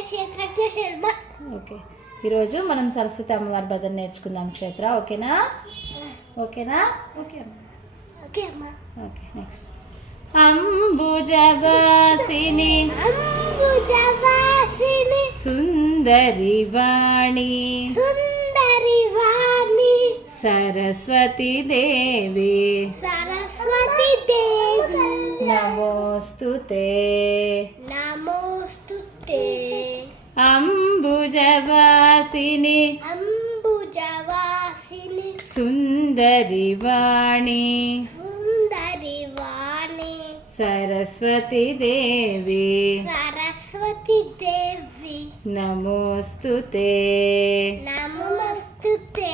క్షేత్రజ్ఞ శర్మ. ఓకే, ఈరోజు మనం సరస్వతి అమ్మవారి భజన నేర్చుకుందాం క్షేత్ర. ఓకేనా? ఓకేనా? ఓకే ఓకే అమ్మ. Okay, next. అంబుజవాసిని అంబుజవాసిని సుందరి వాణి సుందరి వాణి సరస్వతి దేవి సరస్వతి దేవి నమోస్తుతే నమోస్తుతే. అంబుజవాసిని అంబుజవాసిని సుందరి వాణి సుందరి వాణి సరస్వతి దేవి సరస్వతి దేవి నమోస్తుతే నమోస్తుతే.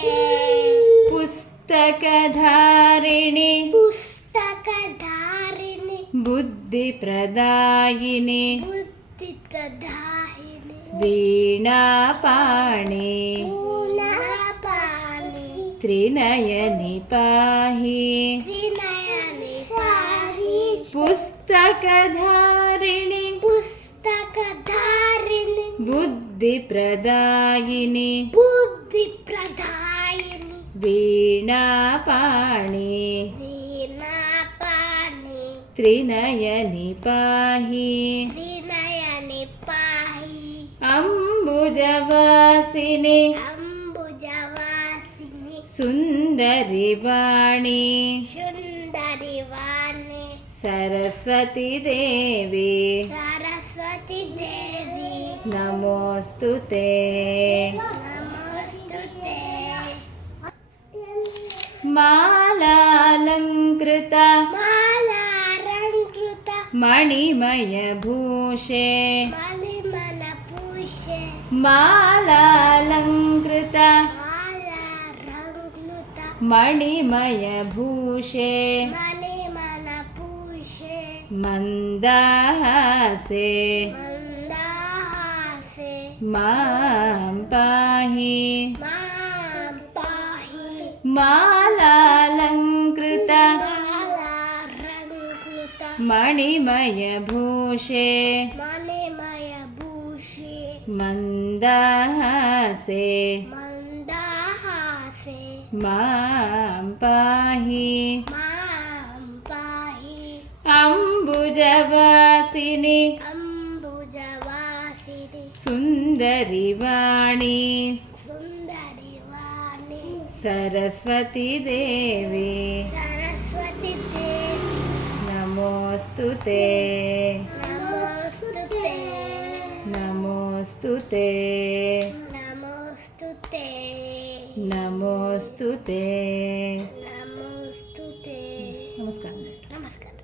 పుస్తకధారిణి పుస్తకధారిణి బుద్ధి ప్రదాయిని బుద్ధి ప్రదాయిని వీణాపాణి పూర్ణపాణి త్రినయని పాహి త్రినయని పాహి. పుస్తకధారిణి పుస్తకధారిణి బుద్ధి ప్రదాయిని బుద్ధి ప్రదాయిని వీణాపాణి వీణాపాణి త్రినయని పాహి త్రినయని పాహి. అంబుజవాసిని అంబుజవాసిని సుందరి వాణి సుందరి వాణి సరస్వతి దేవి సరస్వతి దేవి నమోస్తుతే నమోస్తుతే. మాలాలంకృత మాలాలంకృత మణిమయ భూషే మలిమల పూషే మాలాలంకృత మాలాలంకృత మణిమయ భూషే మలిమల పూషే మందహాసే మందహాసే మాం పాహి మాం పాహి. మాలాలంకృత మాలాలంకృత మణిమయ భూషే మణిమయ భూషే మందహాసే మందహాసే మాం పాహి. మాం పాహి. అంబుజవాసిని అంబుజవాసిని సుందరి వాణి సుందరి వాణి సరస్వతి దేవి సరస్వతి దేవి నమోస్తుతే నమోస్తుతే నమోస్తుతే నమోస్తుతే నమోస్తుతే. నమోస్తుతే. నమస్కారం. నమస్కారం.